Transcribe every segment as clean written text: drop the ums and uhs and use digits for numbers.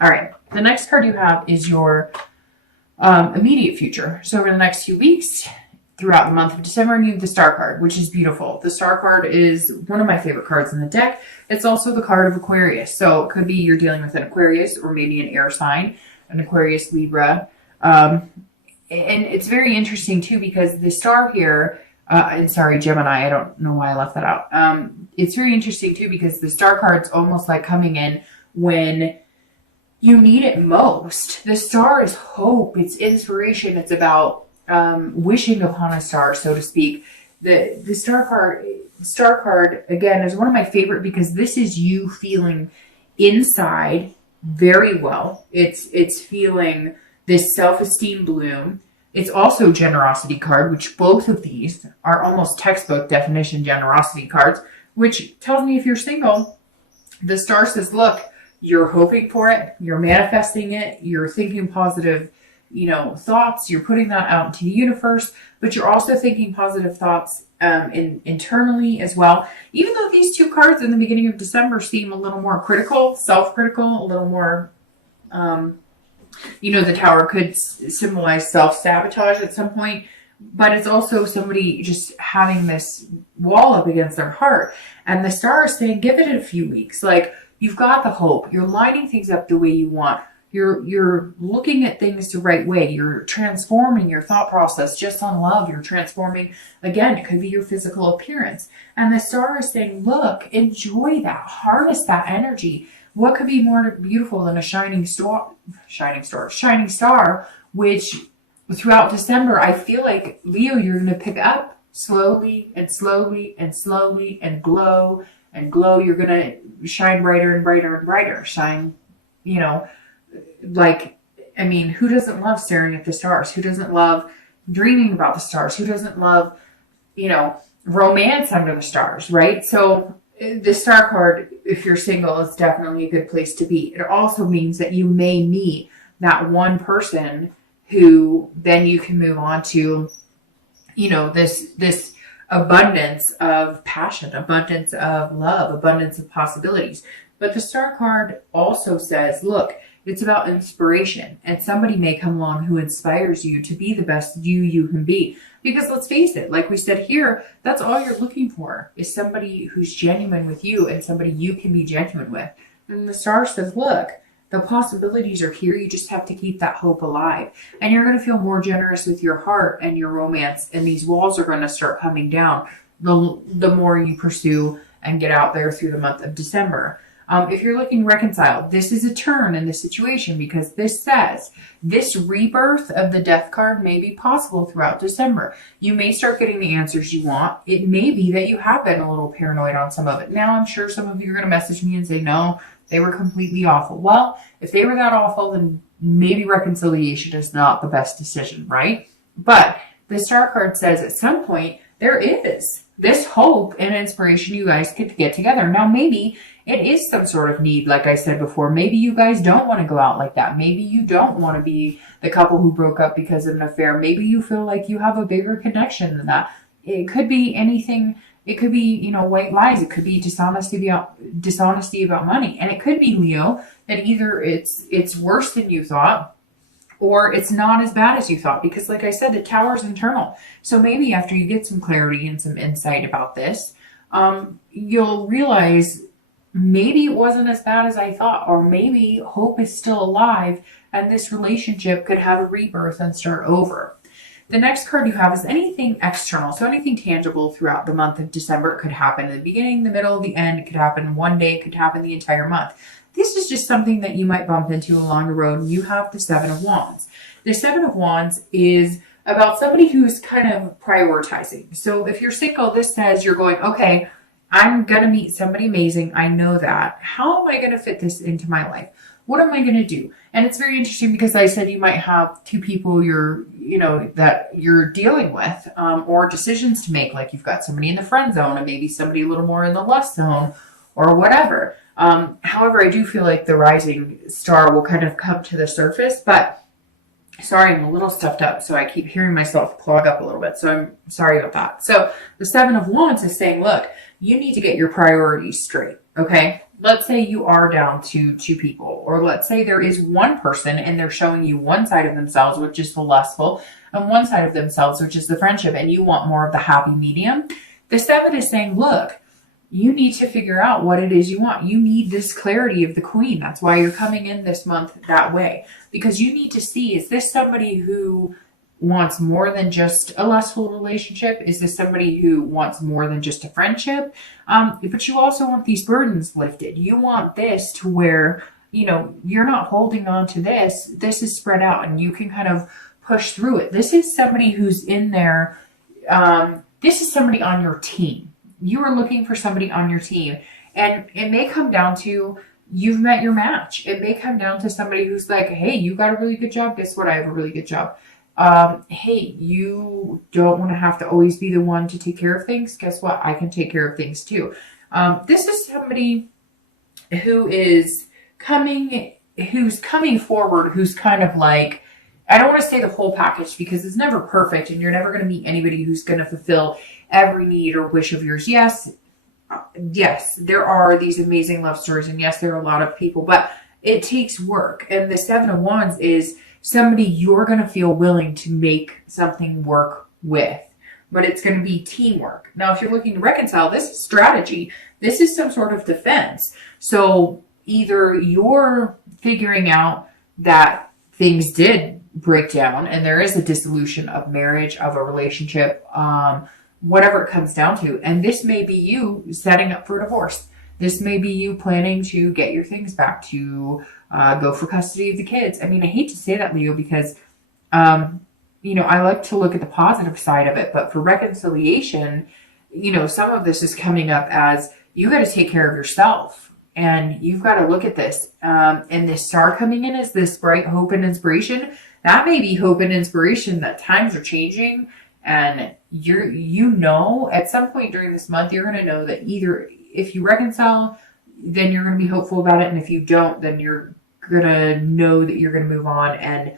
All right. The next card you have is your immediate future. So over the next few weeks, throughout the month of December, and you have the Star card, which is beautiful. The Star card is one of my favorite cards in the deck. It's also the card of Aquarius. So it could be you're dealing with an Aquarius or maybe an air sign, an Aquarius, Libra. And it's very interesting too because the Star here, and sorry, Gemini, I don't know why I left that out. It's very interesting too because the Star card's almost like coming in when you need it most. The Star is hope, it's inspiration, it's about wishing upon a star, so to speak. The Star card again is one of my favorite because this is you feeling inside very well. It's feeling this self-esteem bloom. It's also generosity card, which both of these are almost textbook definition generosity cards, which tells me if you're single, the Star says, look, you're hoping for it, you're manifesting it, you're thinking positive, thoughts, you're putting that out into the universe, but you're also thinking positive thoughts internally as well. Even though these two cards in the beginning of December seem a little more critical, self-critical, a little more, the Tower could symbolize self-sabotage at some point, but it's also somebody just having this wall up against their heart. And the Star is saying, give it a few weeks. Like, you've got the hope. You're lining things up the way you want. You're looking at things the right way. You're transforming your thought process just on love. You're transforming, again, it could be your physical appearance. And the Star is saying, look, enjoy that. Harness that energy. What could be more beautiful than a shining star, which throughout December, I feel like, Leo, you're going to pick up slowly and slowly and slowly and glow and glow. You're going to shine brighter and brighter and brighter. Shine, who doesn't love staring at the stars? Who doesn't love dreaming about the stars? Who doesn't love, romance under the stars, right? So the Star card, if you're single, is definitely a good place to be. It also means that you may meet that one person who then you can move on to, this abundance of passion, abundance of love, abundance of possibilities. But the Star card also says, look, it's about inspiration, and somebody may come along who inspires you to be the best you can be. Because let's face it, like we said here, that's all you're looking for is somebody who's genuine with you and somebody you can be genuine with. And the Star says, look, the possibilities are here. You just have to keep that hope alive. And you're going to feel more generous with your heart and your romance. And these walls are going to start coming down the more you pursue and get out there through the month of December. If you're looking to reconcile, this is a turn in the situation because this says this rebirth of the Death card may be possible throughout December. You may start getting the answers you want. It may be that you have been a little paranoid on some of it. Now, I'm sure some of you are going to message me and say, no, they were completely awful. Well, if they were that awful, then maybe reconciliation is not the best decision, right? But the Star card says at some point there is this hope and inspiration you guys could get together. Now, maybe it is some sort of need, like I said before. Maybe you guys don't want to go out like that. Maybe you don't want to be the couple who broke up because of an affair. Maybe you feel like you have a bigger connection than that. It could be anything. It could be, white lies. It could be dishonesty about money. And it could be, Leo, that either it's worse than you thought or it's not as bad as you thought. Because like I said, the Tower's internal. So maybe after you get some clarity and some insight about this, you'll realize maybe it wasn't as bad as I thought, or maybe hope is still alive and this relationship could have a rebirth and start over. The next card you have is anything external. So anything tangible throughout the month of December. It could happen in the beginning, the middle, the end. It could happen one day. It could happen the entire month. This is just something that you might bump into along the road. You have the Seven of Wands. The Seven of Wands is about somebody who's kind of prioritizing. So if you're single, this says you're going, okay, I'm going to meet somebody amazing. I know that. How am I going to fit this into my life? What am I going to do? And it's very interesting because I said you might have two people that you're dealing with or decisions to make. Like you've got somebody in the friend zone and maybe somebody a little more in the lust zone or whatever. However, I do feel like the rising star will kind of come to the surface. But sorry, I'm a little stuffed up. So I keep hearing myself clog up a little bit. So I'm sorry about that. So the Seven of Wands is saying, look, you need to get your priorities straight. Okay. let's say you are down to two people, or let's say there is one person and they're showing you one side of themselves, which is the lustful, and one side of themselves, which is the friendship, and you want more of the happy medium. The seven is saying, look, you need to figure out what it is you want. You need this clarity of the queen. That's why you're coming in this month that way, because you need to see, is this somebody who wants more than just a lustful relationship? Is this somebody who wants more than just a friendship? But you also want these burdens lifted. You want this to where, you're not holding on to this. This is spread out and you can kind of push through it. This is somebody who's in there. This is somebody on your team. You are looking for somebody on your team. And it may come down to you've met your match. It may come down to somebody who's like, hey, you got a really good job. Guess what? I have a really good job. Hey, you don't want to have to always be the one to take care of things. Guess what? I can take care of things too. This is somebody who's coming forward, who's kind of like, I don't want to say the whole package because it's never perfect and you're never going to meet anybody who's going to fulfill every need or wish of yours. Yes, there are these amazing love stories, and yes, there are a lot of people, but it takes work. And the Seven of Wands is somebody you're going to feel willing to make something work with, but it's going to be teamwork. Now, if you're looking to reconcile, this is strategy. This is some sort of defense. So either you're figuring out that things did break down and there is a dissolution of marriage, of a relationship, whatever it comes down to. And this may be you setting up for divorce. This may be you planning to get your things back, to go for custody of the kids. I mean, I hate to say that, Leo, because, I like to look at the positive side of it. But for reconciliation, some of this is coming up as you got to take care of yourself. And you've got to look at this. And this star coming in is this bright hope and inspiration. That may be hope and inspiration that times are changing. And at some point during this month, you're going to know that either if you reconcile, then you're going to be hopeful about it. And if you don't, then you're going to know that you're going to move on and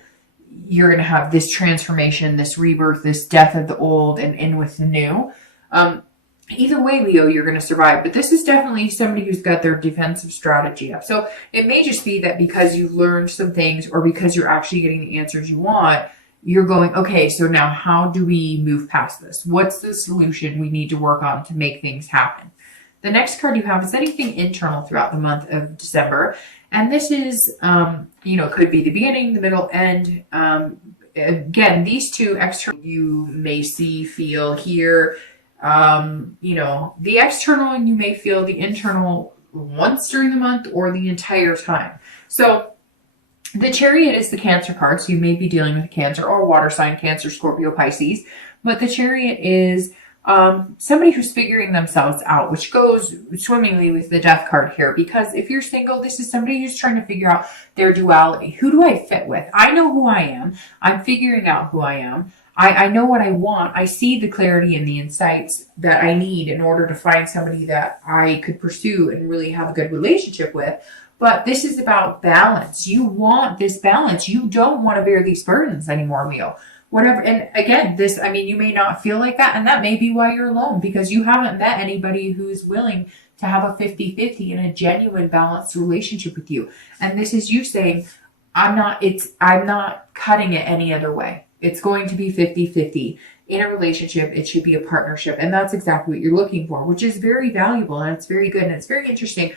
you're going to have this transformation, this rebirth, this death of the old and in with the new. Either way, Leo, you're going to survive. But this is definitely somebody who's got their defensive strategy up. So it may just be that because you've learned some things or because you're actually getting the answers you want, you're going, okay, so now how do we move past this? What's the solution we need to work on to make things happen? The next card you have is anything internal throughout the month of December. And this is, could be the beginning, the middle, end. Again, these two external you may see, feel, hear. The external you may feel, the internal once during the month or the entire time. So the Chariot is the Cancer card, so you may be dealing with Cancer or water sign, Cancer, Scorpio, Pisces. But the Chariot is somebody who's figuring themselves out, which goes swimmingly with the Death card here. Because if you're single, this is somebody who's trying to figure out their duality. Who do I fit with? I know who I am. I'm figuring out who I am. I know what I want. I see the clarity and the insights that I need in order to find somebody that I could pursue and really have a good relationship with. But this is about balance. You want this balance. You don't want to bear these burdens anymore, Leo. Whatever. And again, you may not feel like that. And that may be why you're alone, because you haven't met anybody who's willing to have a 50-50 and a genuine balanced relationship with you. And this is you saying, I'm not cutting it any other way. It's going to be 50-50. In a relationship, it should be a partnership. And that's exactly what you're looking for, which is very valuable and it's very good and it's very interesting.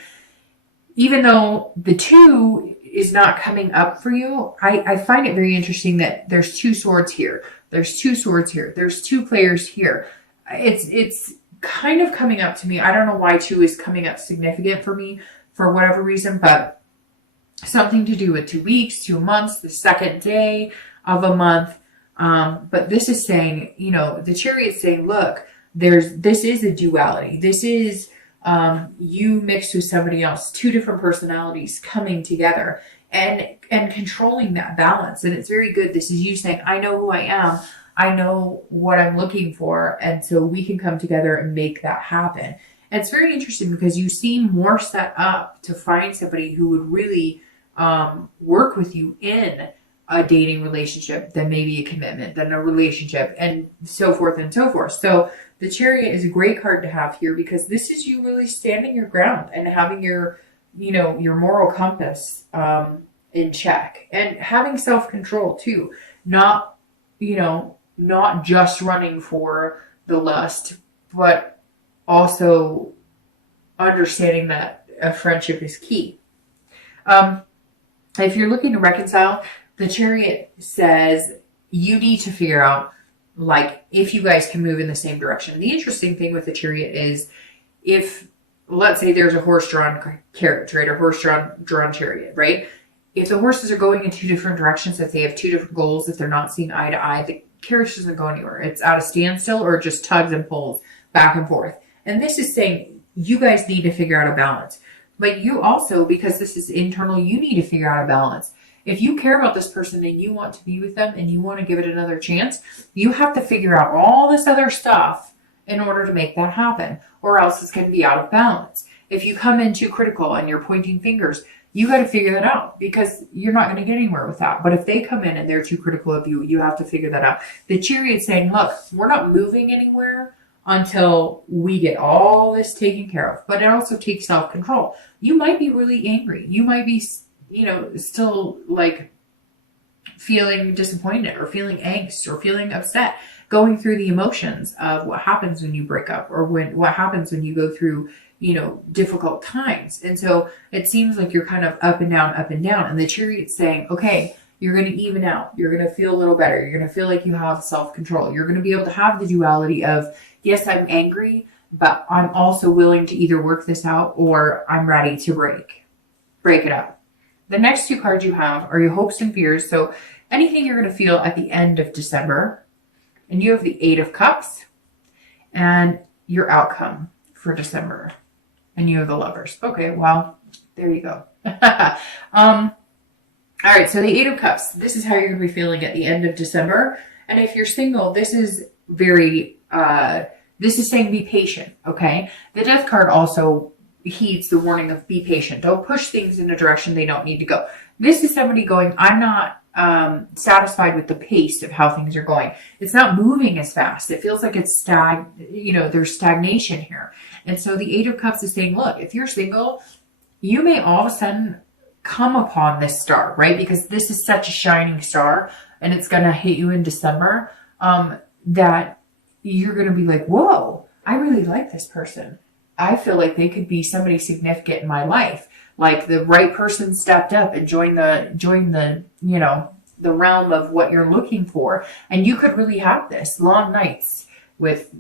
Even though the two is not coming up for you, I find it very interesting that there's two swords here. There's two swords here. There's two players here. It's kind of coming up to me. I don't know why two is coming up significant for me for whatever reason, but something to do with 2 weeks, 2 months, the second day of a month. But this is saying, the Chariot's saying, look, this is a duality. This is you mixed with somebody else, two different personalities coming together and controlling that balance. And it's very good. This is you saying, I know who I am. I know what I'm looking for. And so we can come together and make that happen. And it's very interesting because you seem more set up to find somebody who would really work with you in a dating relationship than maybe a commitment, than a relationship, and so forth and so forth. So the Chariot is a great card to have here because this is you really standing your ground and having your your moral compass in check, and having self-control too. Not, not just running for the lust, but also understanding that a friendship is key. If you're looking to reconcile, the Chariot says you need to figure out, like, if you guys can move in the same direction. The interesting thing with the Chariot is, if, let's say there's a horse-drawn carriage, right? A horse-drawn chariot, right? If the horses are going in two different directions, if they have two different goals, if they're not seeing eye to eye, the carriage doesn't go anywhere. It's at a standstill, or it just tugs and pulls back and forth. And this is saying you guys need to figure out a balance. But you also, because this is internal, you need to figure out a balance. If you care about this person and you want to be with them and you want to give it another chance, you have to figure out all this other stuff in order to make that happen, or else it's going to be out of balance. If you come in too critical and you're pointing fingers, you got to figure that out, because you're not going to get anywhere with that. But if they come in and they're too critical of you, you have to figure that out. The Chariot's saying, look, we're not moving anywhere until we get all this taken care of. But it also takes self-control. You might be really angry. You might be, still like feeling disappointed, or feeling angst, or feeling upset, going through the emotions of what happens when you break up, or what happens when you go through, difficult times. And so it seems like you're kind of up and down, up and down. And the Chariot's saying, okay, you're going to even out. You're going to feel a little better. You're going to feel like you have self-control. You're going to be able to have the duality of, yes, I'm angry, but I'm also willing to either work this out, or I'm ready to break it up. The next two cards you have are your hopes and fears. So anything you're going to feel at the end of December. And you have the Eight of Cups and your outcome for December. And you have the Lovers. Okay, well, there you go. All right, so the Eight of Cups. This is how you're going to be feeling at the end of December. And if you're single, this is this is saying be patient, okay? The Death card also heeds the warning of be patient. Don't push things in a direction they don't need to go. This is somebody going, I'm not satisfied with the pace of how things are going. It's not moving as fast. It feels like it's there's stagnation here. And so the Eight of Cups is saying, look, if you're single, you may all of a sudden come upon this star, right? Because this is such a shining star, and it's going to hit you in December, that you're going to be like, whoa, I really like this person. I feel like they could be somebody significant in my life. Like the right person stepped up and joined the the realm of what you're looking for. And you could really have this long nights with,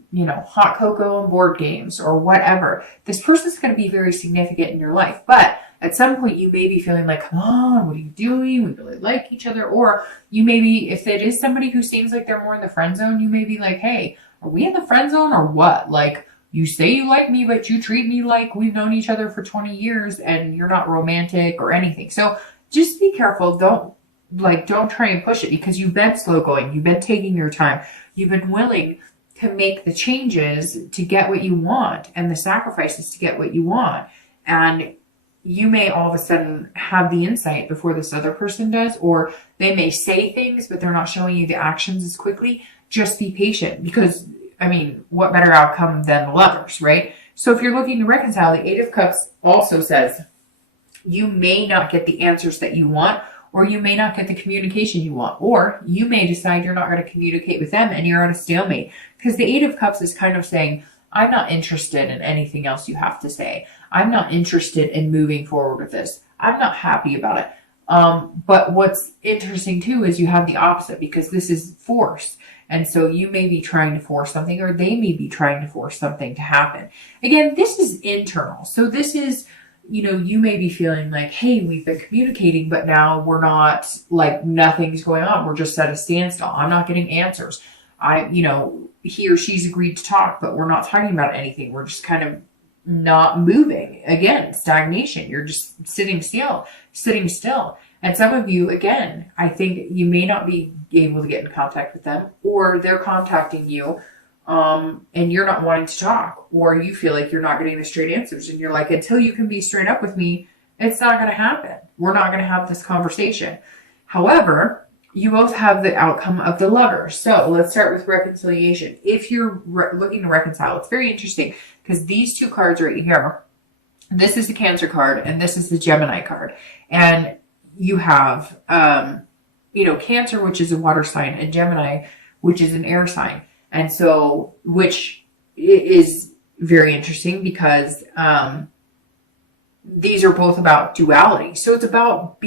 hot cocoa and board games or whatever. This person's going to be very significant in your life. But at some point you may be feeling like, come on, what are you doing? We really like each other. Or you may be, if it is somebody who seems like they're more in the friend zone, you may be like, hey, are we in the friend zone or what? Like, you say you like me, but you treat me like we've known each other for 20 years and you're not romantic or anything. So just be careful. Don't try and push it, because you've been slow going. You've been taking your time. You've been willing to make the changes to get what you want and the sacrifices to get what you want. And you may all of a sudden have the insight before this other person does, or they may say things, but they're not showing you the actions as quickly. Just be patient, because what better outcome than the Lovers, right? So if you're looking to reconcile, the Eight of Cups also says you may not get the answers that you want, or you may not get the communication you want, or you may decide you're not going to communicate with them and you're at a stalemate. Because the Eight of Cups is kind of saying, I'm not interested in anything else you have to say. I'm not interested in moving forward with this. I'm not happy about it. But what's interesting too is you have the opposite, because this is force. And so you may be trying to force something, or they may be trying to force something to happen. Again, this is internal. So this is, you may be feeling like, hey, we've been communicating, but now we're not, like, nothing's going on. We're just at a standstill. I'm not getting answers. He or she's agreed to talk, but we're not talking about anything. We're just kind of not moving. Again, stagnation. You're just sitting still. And some of you, again, I think you may not be able to get in contact with them, or they're contacting you, and you're not wanting to talk, or you feel like you're not getting the straight answers. And you're like, until you can be straight up with me, it's not going to happen. We're not going to have this conversation. However, you both have the outcome of the Lovers. So let's start with reconciliation. If you're looking to reconcile, it's very interesting, because these two cards right here This is the Cancer card, and this is the Gemini card. And you have, Cancer, which is a water sign, and Gemini, which is an air sign. And so, which is very interesting because these are both about duality. So it's about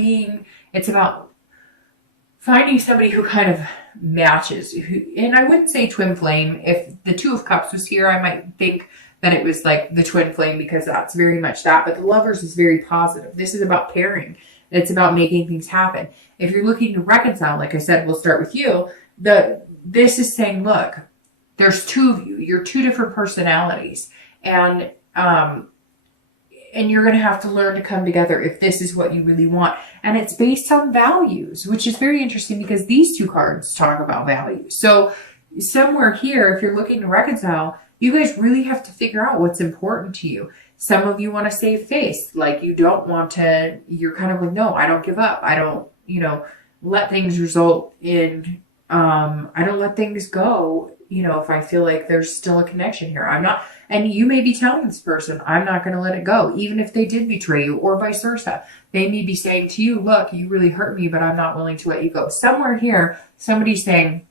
finding somebody who kind of matches. And I wouldn't say twin flame. If the Two of Cups was here, I might think that it was like the twin flame because that's very much that. But the Lovers is very positive. This is about pairing. It's about making things happen. If you're looking to reconcile, like I said, we'll start with you. This is saying, look, there's two of you. You're two different personalities. And you're going to have to learn to come together if this is what you really want. And it's based on values, which is very interesting because these two cards talk about values. So somewhere here, if you're looking to reconcile, you guys really have to figure out what's important to you. Some of you want to save face. Like you don't want to, you're kind of like, no, I don't give up. I don't, let things result in, I don't let things go. If I feel like there's still a connection here, I'm not, and you may be telling this person, I'm not going to let it go. Even if they did betray you or vice versa, they may be saying to you, look, you really hurt me, but I'm not willing to let you go. Somewhere here, somebody's saying,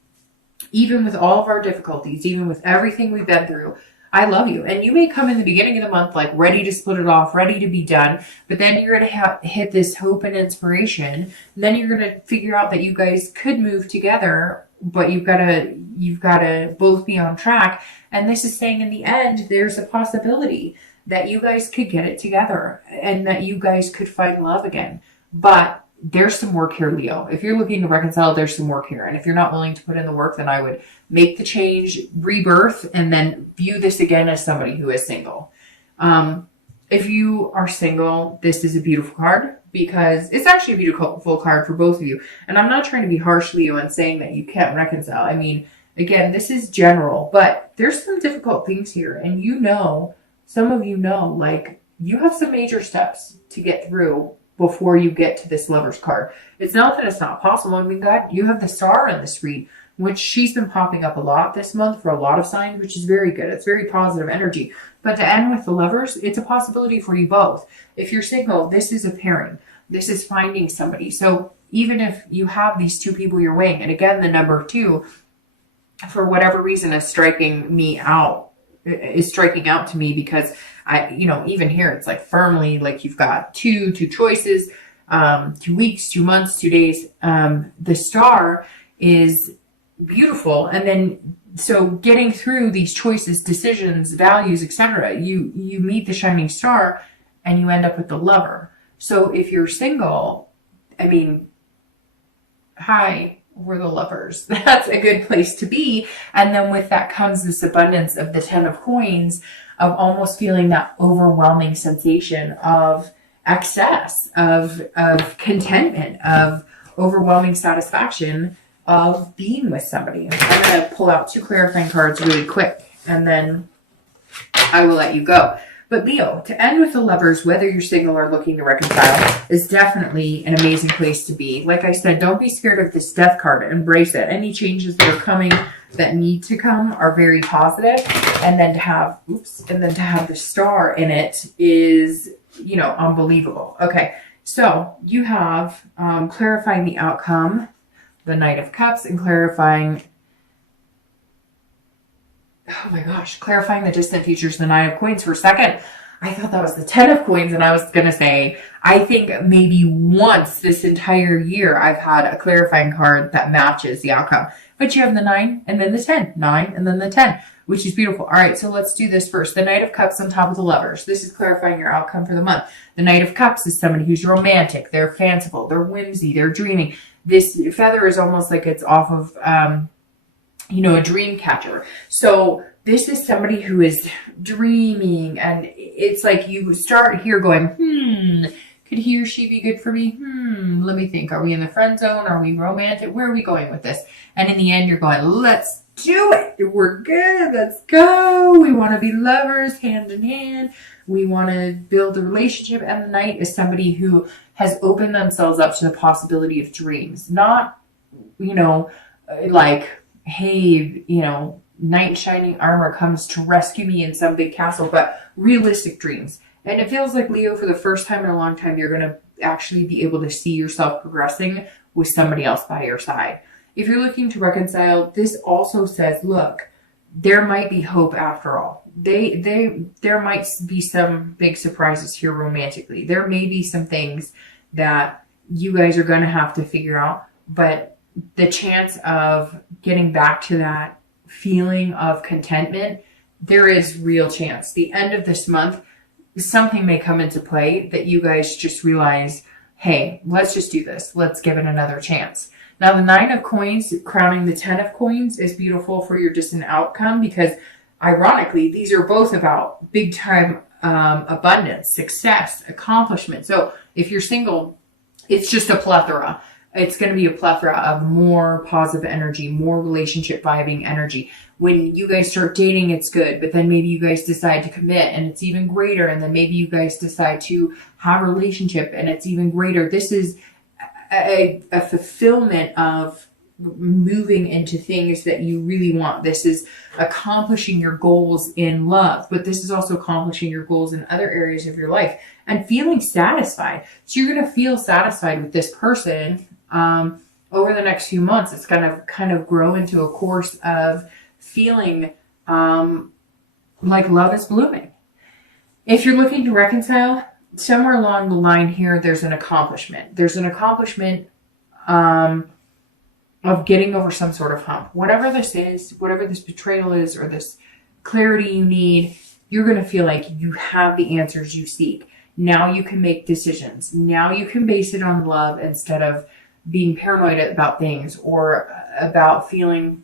even with all of our difficulties, even with everything we've been through, I love you. And you may come in the beginning of the month, like ready to split it off, ready to be done. But then you're going to hit this hope and inspiration. And then you're going to figure out that you guys could move together, but you've got to both be on track. And this is saying in the end, there's a possibility that you guys could get it together and that you guys could find love again. But there's some work here, Leo. If you're looking to reconcile, there's some work here. And if you're not willing to put in the work, then I would make the change, rebirth, and then view this again as somebody who is single. If you are single, this is a beautiful card because it's actually a beautiful card for both of you. And I'm not trying to be harsh, Leo, and saying that you can't reconcile. I mean, again, this is general, but there's some difficult things here. And some of you know, like you have some major steps to get through before you get to this Lover's card. It's not that it's not possible. I mean, God, you have the Star in this read, which she's been popping up a lot this month for a lot of signs, which is very good. It's very positive energy. But to end with the Lovers, it's a possibility for you both. If you're single, this is a pairing. This is finding somebody. So even if you have these two people you're weighing, and again, the number 2, for whatever reason, is striking out to me because even here, it's like firmly, like you've got two choices, 2 weeks, 2 months, 2 days. The Star is beautiful. And then, so getting through these choices, decisions, values, etc., you meet the shining star and you end up with the Lover. So if you're single, I mean, hi, we're the Lovers. That's a good place to be. And then with that comes this abundance of the 10 of coins, of almost feeling that overwhelming sensation of excess, of contentment, of overwhelming satisfaction of being with somebody. I'm going to pull out 2 clarifying cards really quick, and then I will let you go. But Leo, to end with the Lovers, whether you're single or looking to reconcile, is definitely an amazing place to be. Like I said, don't be scared of this Death card. Embrace it. Any changes that are coming, that need to come, are very positive. And then to have, the Star in it is, unbelievable. Okay, so you have clarifying the outcome, the Knight of Cups, and clarifying the distant futures, the 9 of Coins. For a second, I thought that was the 10 of Coins, and I was going to say, I think maybe once this entire year I've had a clarifying card that matches the outcome. But you have the 9 and then the 10. 9 and then the 10, which is beautiful. All right, so let's do this first. The Knight of Cups on top of the Lovers. This is clarifying your outcome for the month. The Knight of Cups is somebody who's romantic. They're fanciful. They're whimsy. They're dreaming. This feather is almost like it's off of, a dream catcher. So this is somebody who is dreaming, and it's like you start here going, could he or she be good for me? Let me think. Are we in the friend zone? Are we romantic? Where are we going with this? And in the end, you're going, let's do it. We're good. Let's go. We want to be lovers hand in hand. We want to build a relationship. And the Knight is somebody who has opened themselves up to the possibility of dreams. Not, like, hey, knight in shining armor comes to rescue me in some big castle, but realistic dreams. And it feels like, Leo, for the first time in a long time, you're going to actually be able to see yourself progressing with somebody else by your side. If you're looking to reconcile, this also says, look, there might be hope after all. There might be some big surprises here romantically. There may be some things that you guys are going to have to figure out, but the chance of getting back to that feeling of contentment, there is real chance. The end of this month, something may come into play that you guys just realize, hey, let's just do this. Let's give it another chance. Now, the 9 of coins crowning the 10 of coins is beautiful for your distant outcome because, ironically, these are both about big time abundance, success, accomplishment. So if you're single, it's just a plethora. It's going to be a plethora of more positive energy, more relationship vibing energy. When you guys start dating, it's good, but then maybe you guys decide to commit and it's even greater. And then maybe you guys decide to have a relationship and it's even greater. This is a fulfillment of moving into things that you really want. This is accomplishing your goals in love, but this is also accomplishing your goals in other areas of your life and feeling satisfied. So you're going to feel satisfied with this person over the next few months. It's going to kind of grow into a course of feeling like love is blooming. If you're looking to reconcile, somewhere along the line here, there's an accomplishment. There's an accomplishment of getting over some sort of hump. Whatever this is, whatever this betrayal is, or this clarity you need, you're going to feel like you have the answers you seek. Now you can make decisions. Now you can base it on love instead of being paranoid about things or about feeling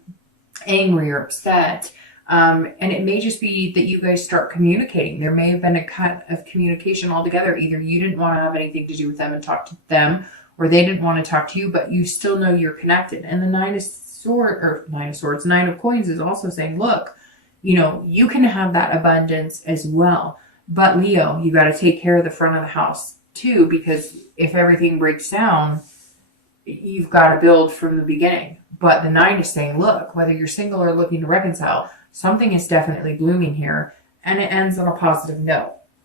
angry or upset. And it may just be that you guys start communicating. There may have been a cut of communication altogether. Either you didn't want to have anything to do with them and talk to them, or they didn't want to talk to you, but you still know you're connected. And the 9 of coins is also saying, look, you can have that abundance as well. But Leo, you got to take care of the front of the house too, because if everything breaks down, you've got to build from the beginning. But the 9 is saying, look, whether you're single or looking to reconcile, something is definitely blooming here. And it ends on a positive note.